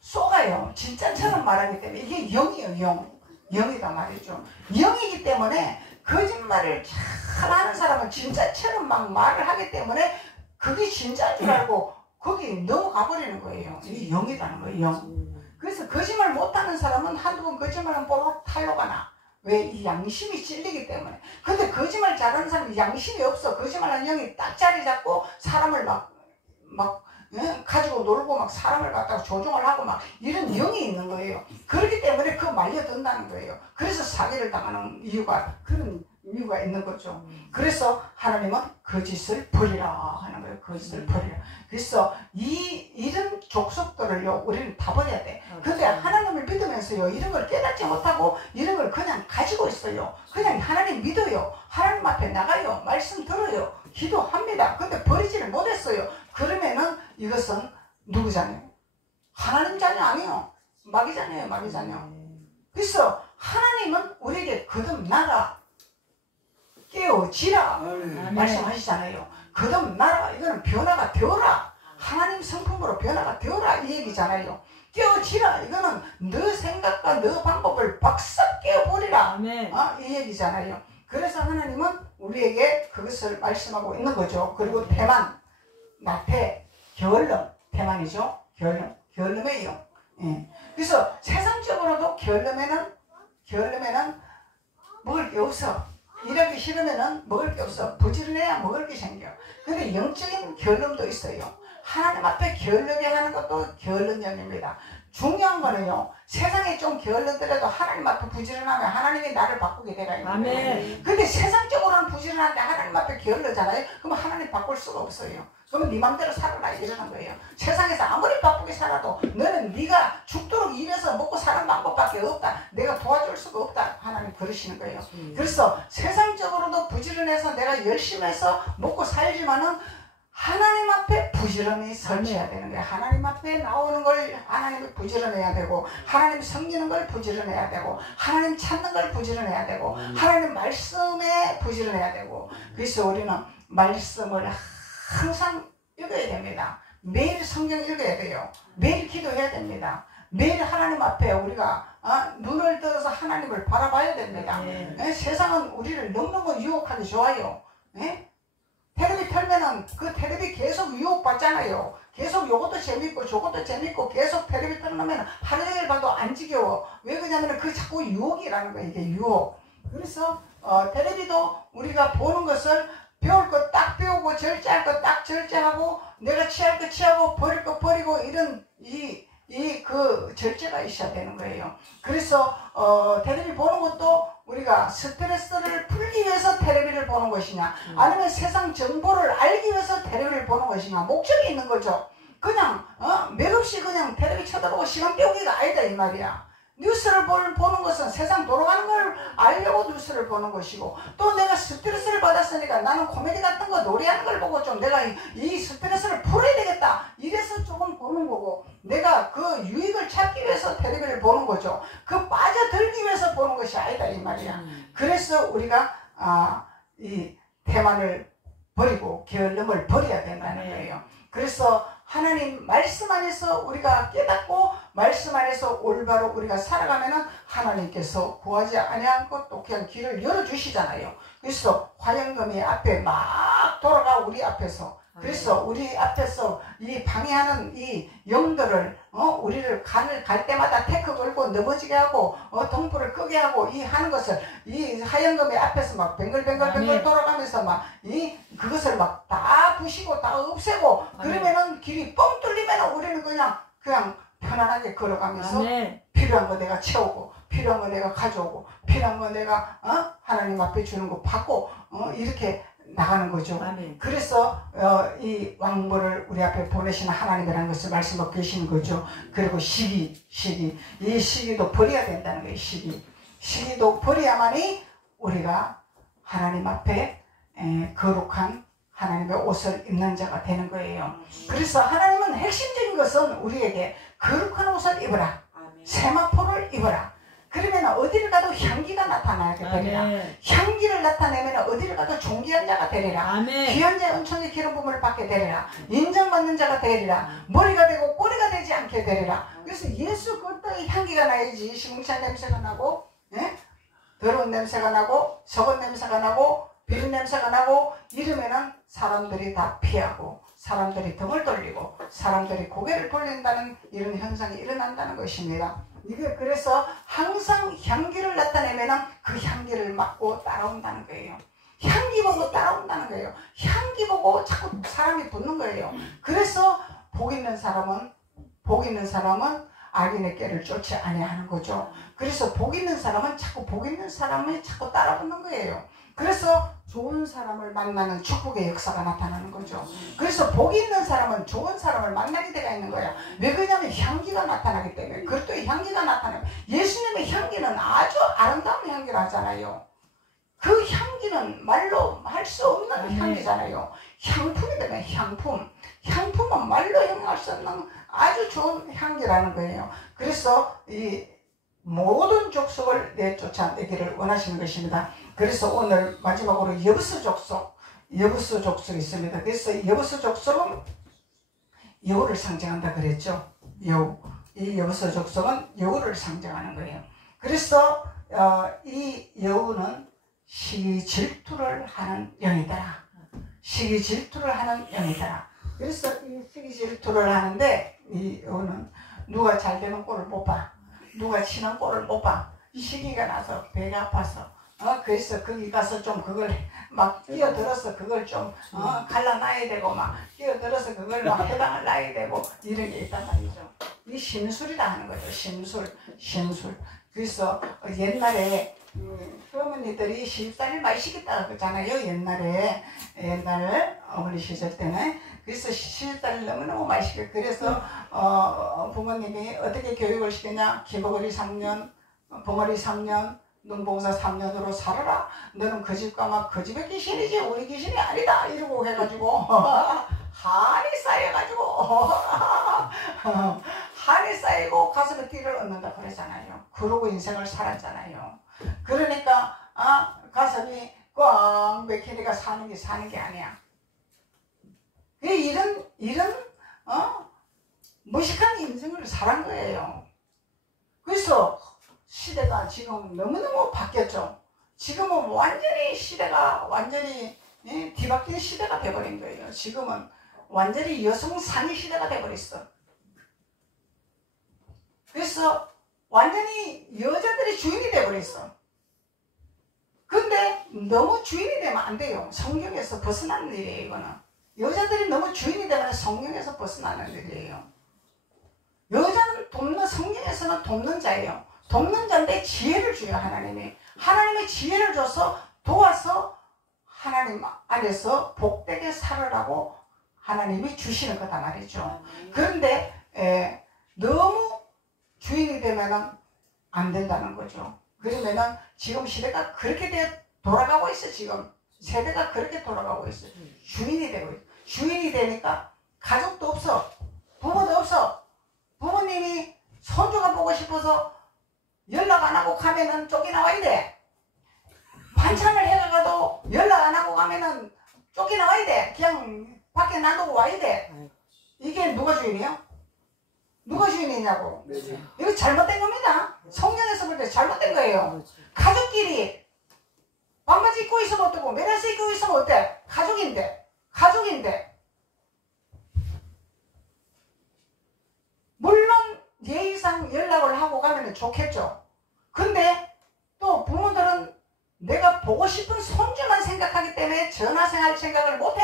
속아요. 진짜처럼 말하기 때문에 이게 영이에요. 영이다 말이죠. 영이기 때문에 거짓말을 잘하는 사람은 진짜처럼 막 말을 하기 때문에 그게 진짜인 줄 알고 거기 넘어가 버리는 거예요. 이게 영이라는 거예요. 영. 그래서 거짓말 못하는 사람은 한두 번 거짓말하면 보러 탈로가 나. 왜? 이 양심이 찔리기 때문에. 근데 거짓말 잘하는 사람이 양심이 없어. 거짓말하는 영이 딱 자리 잡고 사람을 막 가지고 놀고 막 사람을 갖다가 조종을 하고 막 이런 영이 있는 거예요. 그렇기 때문에 그거 말려든다는 거예요. 그래서 사기를 당하는 그런 이유가 있는 거죠. 그래서 하나님은 거짓을 버리라 하는 거예요. 거짓을 버리라. 그래서 이런 족속들을요 우리는 다 버려야 돼. 근데 하나님을 믿으면서요 이런 걸 깨닫지 못하고 이런 걸 그냥 가지고 있어요. 그냥 하나님 믿어요. 하나님 앞에 나가요. 말씀 들어요. 기도합니다. 근데 버리지를 못했어요. 그러면은 이것은 누구 자녀? 하나님 자녀 아니에요. 마귀 자녀예요. 마귀 자녀. 그래서 하나님은 우리에게 거듭나라, 깨어지라 말씀하시잖아요. 거듭나라, 이거는 변화가 되어라, 하나님 성품으로 변화가 되어라 이 얘기잖아요. 깨어지라, 이거는 너 생각과 너 방법을 박싹 깨어버리라 이 얘기잖아요. 그래서 하나님은 우리에게 그것을 말씀하고 있는 거죠. 그리고 태만, 나태, 게을름, 태만이죠. 게을름의 영. 그래서 세상적으로도 게을름에는 먹을 게 없어. 일하기 싫으면은 먹을 게 없어. 부지런해야 먹을 게 생겨. 근데 영적인 게을름도 있어요. 하나님 앞에 게을르게 하는 것도 게을른 영입니다. 중요한 거는요, 세상에 좀 게을르더라도 하나님 앞에 부지런하면 하나님이 나를 바꾸게 되가 있는 거예요. 근데 세상적으로는 부지런한데 하나님 앞에 게을르잖아요. 그럼 하나님 바꿀 수가 없어요. 그러면 네 맘대로 살아라 이러는 거예요. 세상에서 아무리 바쁘게 살아도 너는 네가 죽도록 일해서 먹고 사는 방법밖에 없다. 내가 도와줄 수가 없다. 하나님 그러시는 거예요. 그래서 세상적으로도 부지런해서 내가 열심히 해서 먹고 살지만은 하나님 앞에 부지런히 설쳐야 되는 거예요. 하나님 앞에 나오는 걸 하나님이 부지런해야 되고, 하나님 섬기는 걸 부지런해야 되고, 하나님 찾는 걸 부지런해야 되고, 하나님 말씀에 부지런해야 되고. 그래서 우리는 말씀을 항상 읽어야 됩니다. 매일 성경 읽어야 돼요. 매일 기도해야 됩니다. 매일 하나님 앞에 우리가 눈을 들어서 하나님을 바라봐야 됩니다. 세상은 우리를 너무너무 유혹하기 좋아요. 텔레비 틀면은 그 텔레비 계속 유혹받잖아요. 계속 요것도 재밌고 저것도 재밌고 계속 텔레비 틀어놓으면 하루 종일 봐도 안 지겨워. 왜 그러냐면 그 자꾸 유혹이라는 거예요. 이게 유혹. 그래서 텔레비도 우리가 보는 것을 배울 거 딱 배우고 절제할 거 딱 절제하고 내가 취할 거 취하고 버릴 거 버리고 이런 그 절제가 있어야 되는 거예요. 그래서 텔레비 보는 것도 우리가 스트레스를 풀기 위해서 텔레비를 보는 것이냐 아니면 세상 정보를 알기 위해서 텔레비를 보는 것이냐 목적이 있는 거죠. 그냥 맥없이 그냥 텔레비 쳐다보고 시간 때우기가 아니다 이 말이야. 뉴스를 보는 것은 세상 돌아가는 걸 알려고 뉴스를 보는 것이고 또 내가 스트레스를 받았으니까 나는 코미디 같은 거 노래하는 걸 보고 좀 내가 이 스트레스를 풀어야 되겠다 이래서 조금 보는 거고 내가 그 유익을 찾기 위해서 텔레비를 보는 거죠. 그 빠져들기 위해서 보는 것이 아니다 이 말이야. 그래서 우리가 이 태만을 버리고 게을름을 버려야 된다는 거예요. 그래서 하나님 말씀 안에서 우리가 깨닫고 말씀 안에서 올바로 우리가 살아가면은 하나님께서 구하지 아니한 것도 그냥 길을 열어주시잖아요. 그래서 화영금이 앞에 막 돌아가 우리 앞에서 그래서 우리 앞에서 이 방해하는 이 영들을 우리를 갈 때마다 태크 걸고 넘어지게 하고 동불을 끄게 하고 이 하는 것을 이 하영금의 앞에서 막 뱅글뱅글 돌아가면서 막 그것을 막 다 부시고 다 없애고 그러면은 길이 뻥 뚫리면 우리는 그냥 편안하게 걸어가면서 필요한 거 내가 채우고 필요한 거 내가 가져오고 필요한 거 내가 하나님 앞에 주는 거 받고 이렇게 나가는 거죠. 그래서 이 왕벌을 우리 앞에 보내시는 하나님이라는 것을 말씀하고 계시는 거죠. 그리고 시기 이 시기도 버려야 된다는 거예요. 시기도 버려야만이 우리가 하나님 앞에 거룩한 하나님의 옷을 입는 자가 되는 거예요. 그래서 하나님은 핵심적인 것은 우리에게 거룩한 옷을 입어라. 세마포를 입어라. 그러면 어디를 가도 향기가 나타나게 되리라. 향기를 나타내면 어디를 가도 존귀한 자가 되리라. 귀한 자의 은총의 기름 부음을 받게 되리라. 인정받는 자가 되리라. 머리가 되고 꼬리가 되지 않게 되리라. 그래서 예수 그리스도의 향기가 나야지 시궁창 냄새가 나고 더러운 냄새가 나고 썩은 냄새가 나고 비린 냄새가 나고 이러면은 사람들이 다 피하고 사람들이 등을 돌리고 사람들이 고개를 돌린다는 이런 현상이 일어난다는 것입니다. 이게 그래서 항상 향기를 나타내면은 그 향기를 맡고 따라온다는 거예요. 향기 보고 따라온다는 거예요. 향기 보고 자꾸 사람이 붙는 거예요. 그래서 복 있는 사람은 악인의 꾀를 쫓지 아니하는 거죠. 그래서 복 있는 사람은 자꾸 복 있는 사람이 자꾸 따라붙는 거예요. 그래서 좋은 사람을 만나는 축복의 역사가 나타나는 거죠. 그래서 복 있는 사람은 좋은 사람을 만나게 되어 있는 거야. 왜 그러냐면 향기가 나타나기 때문에. 그리스도의 향기가 나타나면 예수님의 향기는 아주 아름다운 향기를 하잖아요. 그 향기는 말로 할 수 없는 향기잖아요. 향품이 되면 향품은 말로 형용할 수 없는 아주 좋은 향기라는 거예요. 그래서 이 모든 족속을 내쫓아내기를 원하시는 것입니다. 그래서 오늘 마지막으로 여부수 족속이 있습니다. 그래서 여부수 족속은 여우를 상징한다 그랬죠. 이 여부수 족속은 여우를 상징하는 거예요. 그래서 이 여우는 시기 질투를 하는 영이더라. 시기 질투를 하는 영이더라. 그래서 이 시기 질투를 하는데 이 여우는 누가 잘 되는 꼴을 못 봐. 누가 친한 꼴을 못 봐. 시기가 나서 배가 아파서 그래서 거기 가서 좀 그걸 막 끼어들어서 그걸 좀 갈라놔야 되고 막 끼어들어서 그걸 막 해당을 놔야 되고 이런 게 있단 말이죠. 이 심술이라 하는 거죠. 심술. 그래서 옛날에 어머니들이 시집살이를 많이 시켰다고 그러잖아요. 옛날 어머니 시절 때는. 그래서 시집살이를 너무너무 많이 시켜요. 그래서 부모님이 어떻게 교육을 시키냐. 기버거리 3년, 벙어리 3년, 눈봉사 3년으로 살아라. 너는 그 집 가면 그 집의 귀신이지 우리 귀신이 아니다. 이러고 해가지고 한이 쌓여가지고 한이 쌓이고 가슴에 띠를 얻는다 그러잖아요. 그러고 인생을 살았잖아요. 그러니까 가슴이 꽉 맥히니까 사는 게 아니야. 이런 무식한 인생을 살은 거예요. 그래서 시대가 지금 너무너무 바뀌었죠. 지금은 완전히 시대가 완전히 뒤바뀐 시대가 돼버린 거예요. 지금은 완전히 여성 상위 시대가 돼버렸어. 그래서 완전히 여자들이 주인이 돼버렸어. 근데 너무 주인이 되면 안 돼요. 성경에서 벗어나는 일이에요. 이거는 여자들이 너무 주인이 되면 성경에서 벗어나는 일이에요. 여자는 성경에서는 돕는 자예요. 돕는 자인데 지혜를 줘요. 하나님의 지혜를 줘서 도와서 하나님 안에서 복되게 살으라고 하나님이 주시는 거다 말이죠. 그런데 너무 주인이 되면 안 된다는 거죠. 그러면은 지금 시대가 그렇게 돌아가고 있어. 지금 세대가 그렇게 돌아가고 있어. 주인이 되고 있어. 주인이 되니까 가족도 없어. 부모도 없어. 부모님이 손주가 보고 싶어서 연락 안 하고 가면은 쫓겨나와야 돼. 반찬을 해가도 연락 안 하고 가면은 쫓겨나와야 돼. 그냥 밖에 놔두고 와야 돼. 이게 누가 주인이에요? 누가 주인이냐고. 이거 잘못된 겁니다. 성경에서 볼 때 잘못된 거예요. 가족끼리 반바지 입고 있으면 어떡고 메라스 입고 있으면 어때? 가족인데 물론 예의상 연락을 하고 가면 좋겠죠. 근데 또 부모들은 내가 보고 싶은 손주만 생각하기 때문에 전화생활 생각을 못해.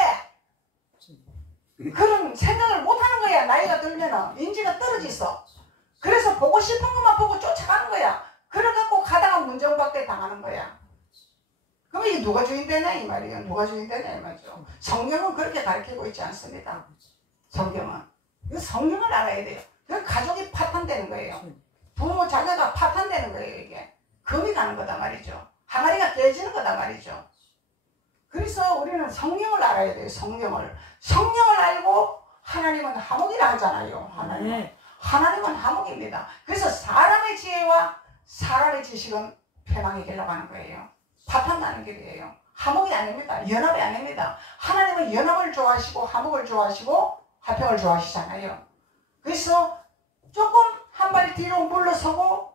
그런 생각을 못하는 거야. 나이가 들면은 인지가 떨어졌어. 그래서 보고 싶은 것만 보고 쫓아가는 거야. 그래갖고 가다가 문정박대 당하는 거야. 그럼 이게 누가 주인 되냐 이 말이에요. 누가 주인 되냐 이 말이죠. 성경은 그렇게 가르치고 있지 않습니다. 성경은 성경을 알아야 돼요. 가족이 파탄되는 거예요. 부모 자녀가 파탄되는 거예요. 이게 금이 가는 거다 말이죠. 항아리가 깨지는 거다 말이죠. 그래서 우리는 성령을 알아야 돼요. 성령을 알고 하나님은 화목이라 하잖아요. 하나님은 화목입니다. 그래서 사람의 지혜와 사람의 지식은 패망의 길로 가는 거예요. 파탄나는 길이에요. 화목이 아닙니다. 연합이 아닙니다. 하나님은 연합을 좋아하시고 화목을 좋아하시고 화평을 좋아하시잖아요. 그래서 조금 한 발 뒤로 물러서고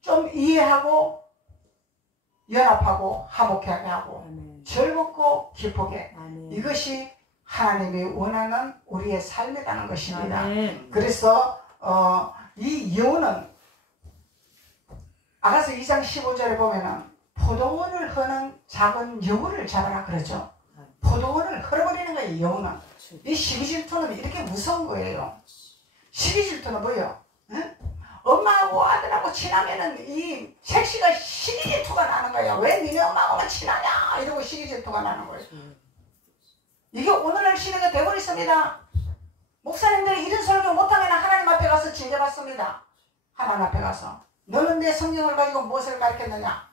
좀 이해하고 연합하고 화목하게 하고 즐겁고 기쁘게 이것이 하나님이 원하는 우리의 삶이라는 것입니다. 그래서 이 여우는 아가서 2장 15절에 보면은 포도원을 허는 작은 여우를 잡아라 그러죠. 포도원을 헐어버리는 거예요. 여우는. 이 시기질투는 이렇게 무서운 거예요. 시기질투는 뭐예요? 응? 엄마하고 아들하고 친하면은 이 색시가 시기질투가 나는 거예요. 왜 니네 엄마하고만 친하냐 이러고 시기질투가 나는 거예요. 이게 오늘날 시대가 되어버렸습니다. 목사님들이 이런 설교 못하면 하나님 앞에 가서 징계받습니다. 하나님 앞에 가서 너는 내 성경을 가지고 무엇을 가르쳤느냐.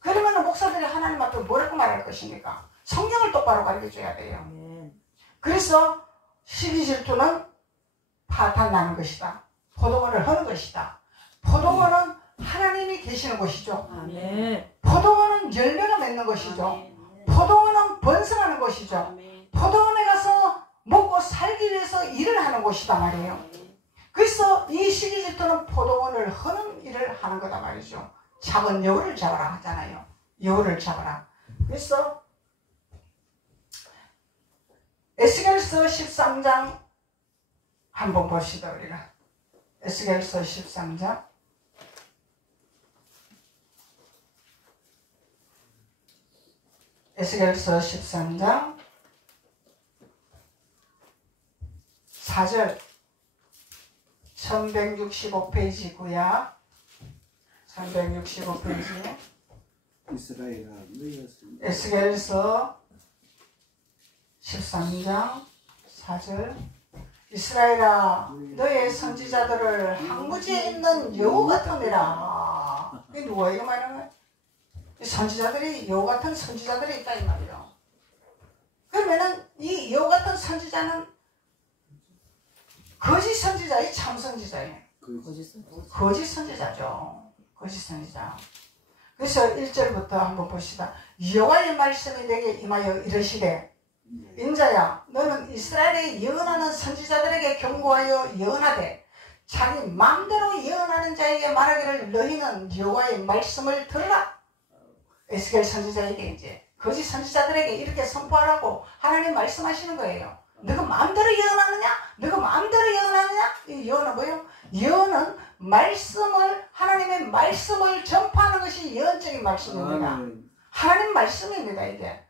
그러면 목사들이 하나님 앞에 뭐라고 말할 것입니까? 성경을 똑바로 가르쳐줘야 돼요. 그래서 시기질투는 파탄나는 것이다. 포도원을 허는 것이다. 포도원은 하나님이 계시는 곳이죠. 포도원은 열매가 맺는 것이죠. 포도원은 번성하는 것이죠. 포도원에 가서 먹고 살기 위해서 일을 하는 곳이다 말이에요. 그래서 이 시기질투는 포도원을 허는 일을 하는 거다 말이죠. 작은 여우를 잡아라 하잖아요. 여우를 잡아라. 그래서 에스겔서 13장 한번 봅시다. 우리가 에스겔서 13장 에스겔서 13장 4절 1165페이지고요. 365페이지 에스겔서 13장 4절 이스라엘아 너의 선지자들을 항무지에 있는 여우 같으니라. 이게 누구에게 말하는 거야? 선지자들이 여우 같은 선지자들이 있다 이 말이야. 그러면은 이 여우 같은 선지자는 거짓 선지자의 참 선지자예요. 거짓 선지자죠. 거짓 선지자. 그래서 1절부터 한번 봅시다. 여호와의 말씀이 내게 임하여 이르시되 인자야 너는 이스라엘에 예언하는 선지자들에게 경고하여 예언하되 자기 마음대로 예언하는 자에게 말하기를 너희는 여호와의 말씀을 들으라. 에스겔 선지자에게 이제 거짓 선지자들에게 이렇게 선포하라고 하나님 말씀하시는 거예요. 너가 마음대로 예언하느냐? 너가 마음대로 예언하느냐? 이 예언은 뭐예요? 예언은 말씀을 하나님의 말씀을 전파하는 것이 예언적인 말씀입니다. 하나님 말씀입니다 이게.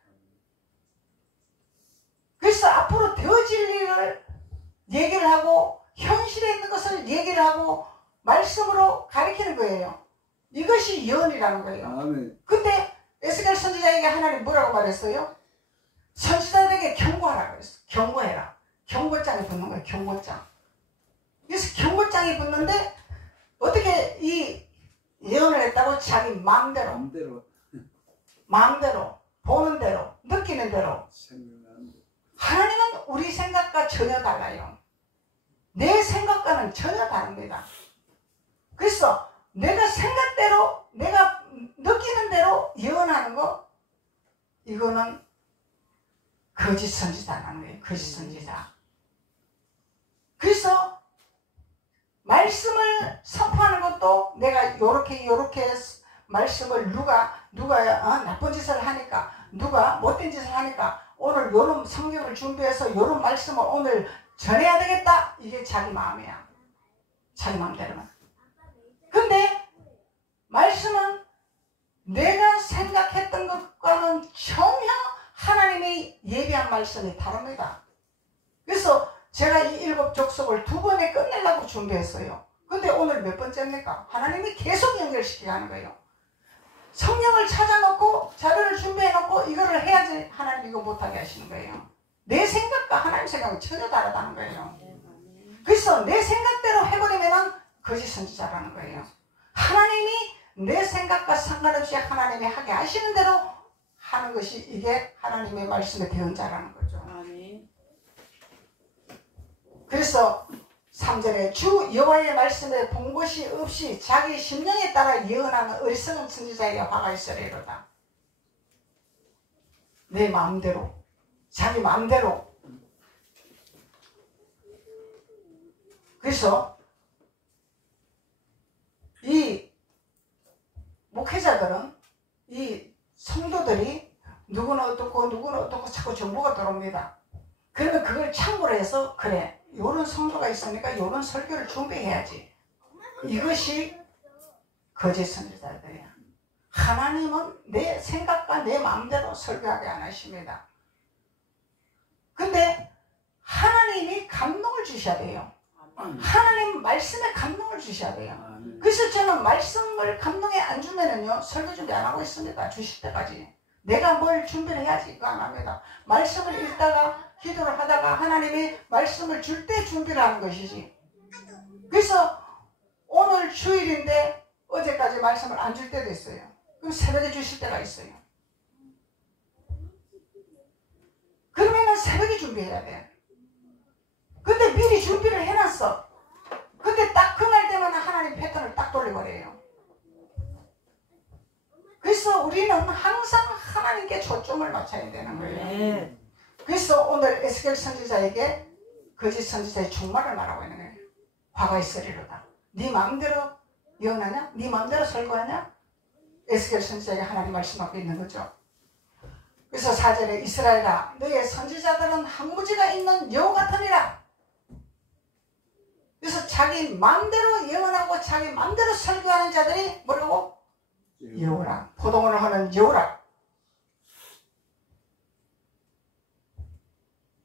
그래서 앞으로 되어질 일을 얘기를 하고 현실에 있는 것을 얘기를 하고 말씀으로 가리키는 거예요. 이것이 예언이라는 거예요. 근데 에스겔 선지자에게 하나님 뭐라고 말했어요? 선지자들에게 경고하라고 그랬어요. 경고해라. 경고장이 붙는 거예요. 경고장. 그래서 경고장이 붙는데 어떻게 이 예언을 했다고 자기 마음대로 보는 대로 느끼는 대로. 하나님은 우리 생각과 전혀 달라요. 내 생각과는 전혀 다릅니다. 그래서 내가 생각대로 내가 느끼는 대로 예언하는 거 이거는 거짓 선지자라는 거예요. 거짓 선지자. 그래서 말씀을 선포하는 것도 내가 요렇게 말씀을 누가 나쁜 짓을 하니까 누가 못된 짓을 하니까 오늘 요런 성경을 준비해서 요런 말씀을 오늘 전해야 되겠다. 이게 자기 마음이야. 자기 마음대로만. 근데 말씀은 내가 생각했던 것과는 전혀 하나님의 예비한 말씀이 다릅니다. 그래서 제가 이 7 족속을 2번에 끝내려고 준비했어요. 근데 오늘 몇 번째입니까? 하나님이 계속 연결시키게 하는 거예요. 성경을 찾아놓고 자료를 준비해놓고 이거를 해야지 하나님 이거 못하게 하시는 거예요. 내 생각과 하나님 생각은 전혀 다르다는 거예요. 그래서 내 생각대로 해버리면 거짓 선지자라는 거예요. 하나님이 내 생각과 상관없이 하나님이 하게 하시는 대로 하는 것이 이게 하나님의 말씀의 대언자라는 거죠. 그래서 3절에 주 여호와의 말씀에 본 것이 없이 자기 심령에 따라 예언하는 어리석은 선지자에게 화가 있으리로다. 내 마음대로 자기 마음대로. 그래서 이 목회자들은 이 성도들이 누구는 어떻고 자꾸 정보가 들어옵니다. 그러면 그걸 참고로 해서 그래 요런 성도가 있으니까 요런 설교를 준비해야지. 이것이 거짓 선지자들이야. 하나님은 내 생각과 내 마음대로 설교하게 안 하십니다. 근데 하나님이 감동을 주셔야 돼요. 하나님 말씀에 감동을 주셔야 돼요. 그래서 저는 말씀을 감동에 안 주면은요 설교 준비 안 하고 있습니다. 주실 때까지. 내가 뭘 준비를 해야지 이거 안 합니다. 말씀을 읽다가 기도를 하다가 하나님이 말씀을 줄 때 준비를 하는 것이지. 그래서 오늘 주일인데 어제까지 말씀을 안 줄 때도 있어요. 그럼 새벽에 주실 때가 있어요. 그러면은 새벽에 준비해야 돼. 근데 미리 준비를 해놨어. 근데 딱 그날 되면 하나님 패턴을 딱 돌려버려요. 그래서 우리는 항상 하나님께 초점을 맞춰야 되는 거예요. 그래서 오늘 에스겔 선지자에게 거짓 선지자의 종말을 말하고 있는 거예요. 화가 있으리로다. 네 마음대로 예언하냐? 네 마음대로 설교하냐? 에스겔 선지자에게 하나님 말씀하고 있는 거죠. 그래서 4절에 이스라엘아 너의 선지자들은 항무지가 있는 여우 같으니라. 그래서 자기 마음대로 예언하고 자기 마음대로 설교하는 자들이 뭐라고? 여우라. 포도원을 하는 여우라.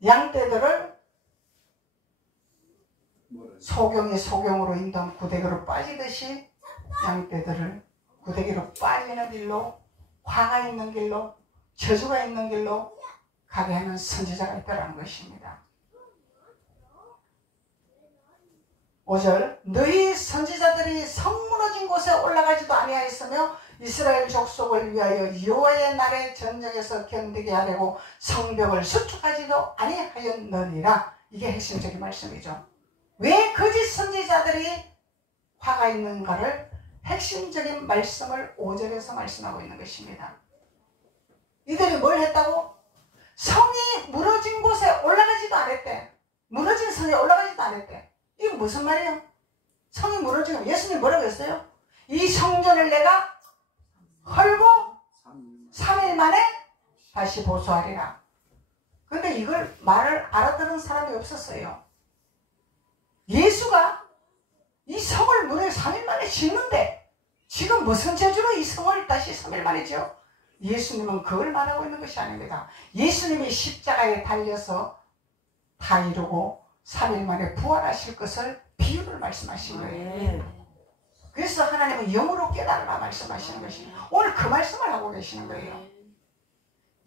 양떼들을 소경이 소경으로 인도한 구데기로 빠지듯이 양떼들을 구데기로 빠지는 길로 화가 있는 길로 저주가 있는 길로 가게 하는 선지자가 있다는 것입니다. 5절 너희 선지자들이 성 무너진 곳에 올라가지도 아니하였으며 이스라엘 족속을 위하여 여호와의 날에 전쟁에서 견디게 하려고 성벽을 수축하지도 아니하였느니라. 이게 핵심적인 말씀이죠. 왜 거짓 선지자들이 화가 있는가를 핵심적인 말씀을 5절에서 말씀하고 있는 것입니다. 이들이 뭘 했다고? 성이 무너진 곳에 올라가지도 않았대. 무너진 성에 올라가지도 않았대. 이게 무슨 말이에요? 성이 무너지면 예수님 뭐라고 했어요? 이 성전을 내가 헐고 3일 만에 다시 보수하리라. 근데 이걸 말을 알아들은 사람이 없었어요. 예수가 이 성을 무려 3일 만에 짓는데 지금 무슨 재주로 이 성을 다시 3일 만에 지어? 예수님은 그걸 말하고 있는 것이 아닙니다. 예수님이 십자가에 달려서 다 이루고 3일 만에 부활하실 것을 비유를 말씀하신 거예요. 그래서 하나님은 영으로 깨달으라 말씀하시는 것입니다. 오늘 그 말씀을 하고 계시는 거예요.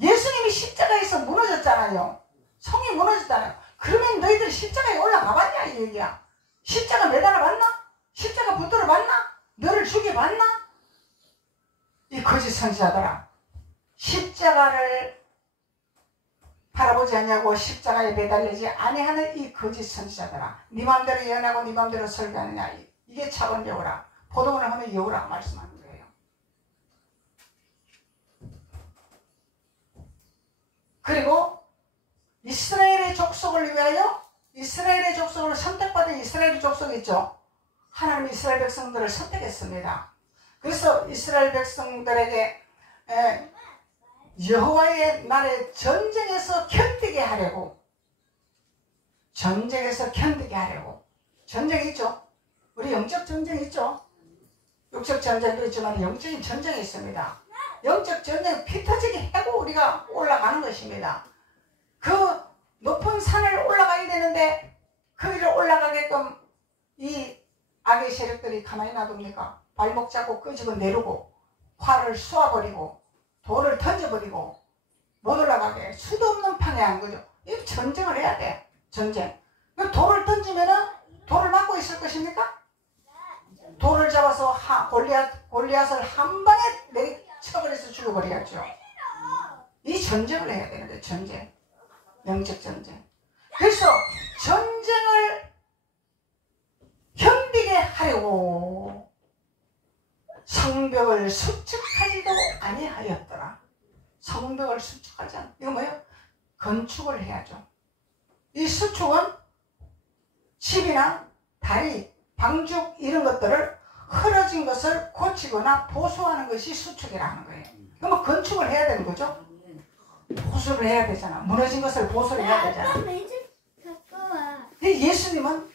예수님이 십자가에서 무너졌잖아요. 성이 무너졌잖아요. 그러면 너희들 십자가에 올라가 봤냐 이 얘기야. 십자가 매달아 봤나? 십자가 붙들어 봤나? 너를 죽여 봤나? 이 거짓 선지자들아, 십자가를 바라보지 않냐고 십자가에 매달리지 아니하는 이 거짓 선지자들아, 네 맘대로 예언하고 네 맘대로 설교하느냐. 이게 차원 여우라, 포도원을 하면 여우라 말씀하는 거예요. 그리고 이스라엘의 족속을 위하여, 이스라엘의 족속을 선택받은 이스라엘의 족속이 있죠. 하나님이 이스라엘 백성들을 선택했습니다. 그래서 이스라엘 백성들에게 여호와의 날에 전쟁에서 견디게 하려고, 전쟁에서 견디게 하려고. 전쟁이 있죠. 우리 영적 전쟁이 있죠. 육적 전쟁도 있지만 영적인 전쟁이 있습니다. 영적 전쟁 피 터지게 하고 우리가 올라가는 것입니다. 그 높은 산을 올라가야 되는데 그 위를 올라가게끔 이 악의 세력들이 가만히 놔둡니까? 발목 잡고 끄집어 내리고 활을 쏘아버리고 돌을 던져버리고 못 올라가게 수도 없는 방향, 그죠? 이 전쟁을 해야 돼. 전쟁. 돌을 던지면은 돌을 맞고 있을 것입니까? 돌을 잡아서 골리앗을 한 방에 쳐버려서 죽여버려야죠. 이 전쟁을 해야 되는데, 전쟁. 영적 전쟁. 그래서 전쟁을 견디게 하려고 성벽을 수축하지도 아니하였더라. 성벽을 수축하지 않아. 이거 뭐예요? 건축을 해야죠. 이 수축은 집이나 다리, 방죽 이런 것들을 흐려진 것을 고치거나 보수하는 것이 수축이라는 거예요. 그러면 건축을 해야 되는 거죠. 보수를 해야 되잖아. 무너진 것을 보수를 해야 되잖아. 예수님은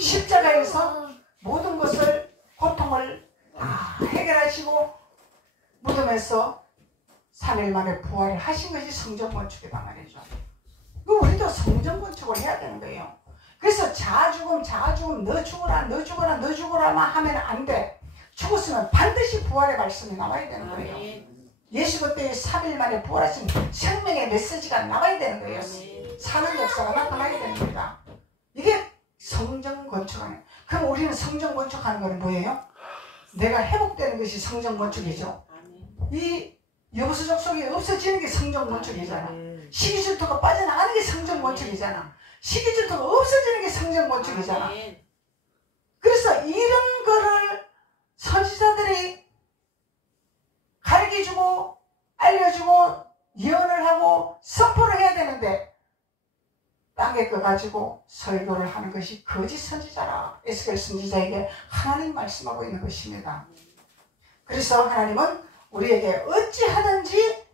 십자가에서 모든 것을, 고통을 다 해결하시고 무덤에서 3일 만에 부활을 하신 것이 성전 건축이다 말이죠. 우리도 성전 건축을 해야 되는 거예요. 그래서 자아 죽음 너 죽어라만 하면 안 돼. 죽었으면 반드시 부활의 말씀이 나와야 되는 거예요. 예수 그때 3일 만에 부활하신 생명의 메시지가 나와야 되는 거예요. 사는 역사가 나타나야 되는 겁니다. 이게 성전 건축하는. 그럼 우리는 성전 건축하는 건 뭐예요? 내가 회복되는 것이 성전 건축이죠. 이 여부수 족속이 없어지는 게 성전 건축이잖아. 시기질투가 빠져나가는 게 성전 건축이잖아. 시기질투가 없어지는 게 성전 건축이잖아. 그래서 이런 거를 선지자들이 가르쳐주고 알려주고 예언을 하고 선포를 해야 되는데 땅에 거 가지고 설교를 하는 것이 거짓 선지자라. 에스겔 선지자에게 하나님 말씀하고 있는 것입니다. 그래서 하나님은 우리에게 어찌하든지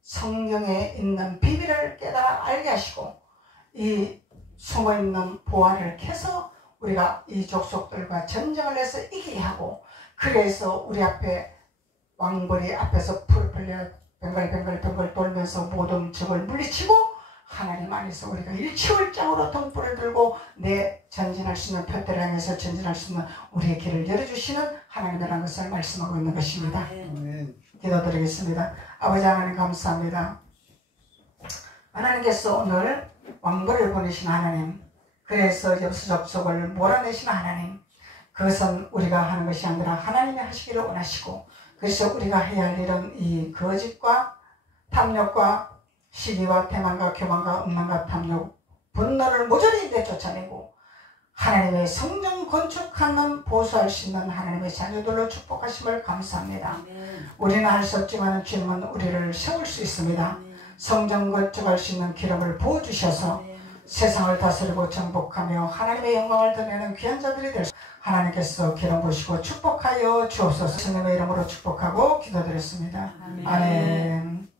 성경에 있는 비밀을 깨달아 알게 하시고 이 숨어있는 보화를 캐서 우리가 이 족속들과 전쟁을 해서 이기게 하고, 그래서 우리 앞에 왕벌이 앞에서 풀풀려 뱅글뱅글 돌면서 모든 적을 물리치고 하나님 안에서 우리가 일치월장으로 등불을 들고 내 전진할 수 있는 표대를 향해서 전진할 수 있는 우리의 길을 열어주시는 하나님이라는 것을 말씀하고 있는 것입니다. 기도드리겠습니다. 아버지 하나님 감사합니다. 하나님께서 오늘 왕벌을 보내신 하나님, 그래서 엽서 접속을 몰아내신 하나님, 그것은 우리가 하는 것이 아니라 하나님이 하시기를 원하시고, 그래서 우리가 해야 할 일은 이 거짓과 탐욕과 시기와 태만과 교만과 음란과 탐욕, 분노를 모조리 내쫓아내고 하나님의 성령 건축하는 보수할 수 있는 하나님의 자녀들로 축복하심을 감사합니다. 우리는 할 수 없지만 주님은 우리를 세울 수 있습니다. 성전 건축할 수 있는 기름을 부어주셔서 세상을 다스리고 정복하며 하나님의 영광을 드리는 귀한 자들이 될 수, 하나님께서 기름 부으시고 축복하여 주옵소서. 예수님의 이름으로 축복하고 기도드렸습니다. 아멘.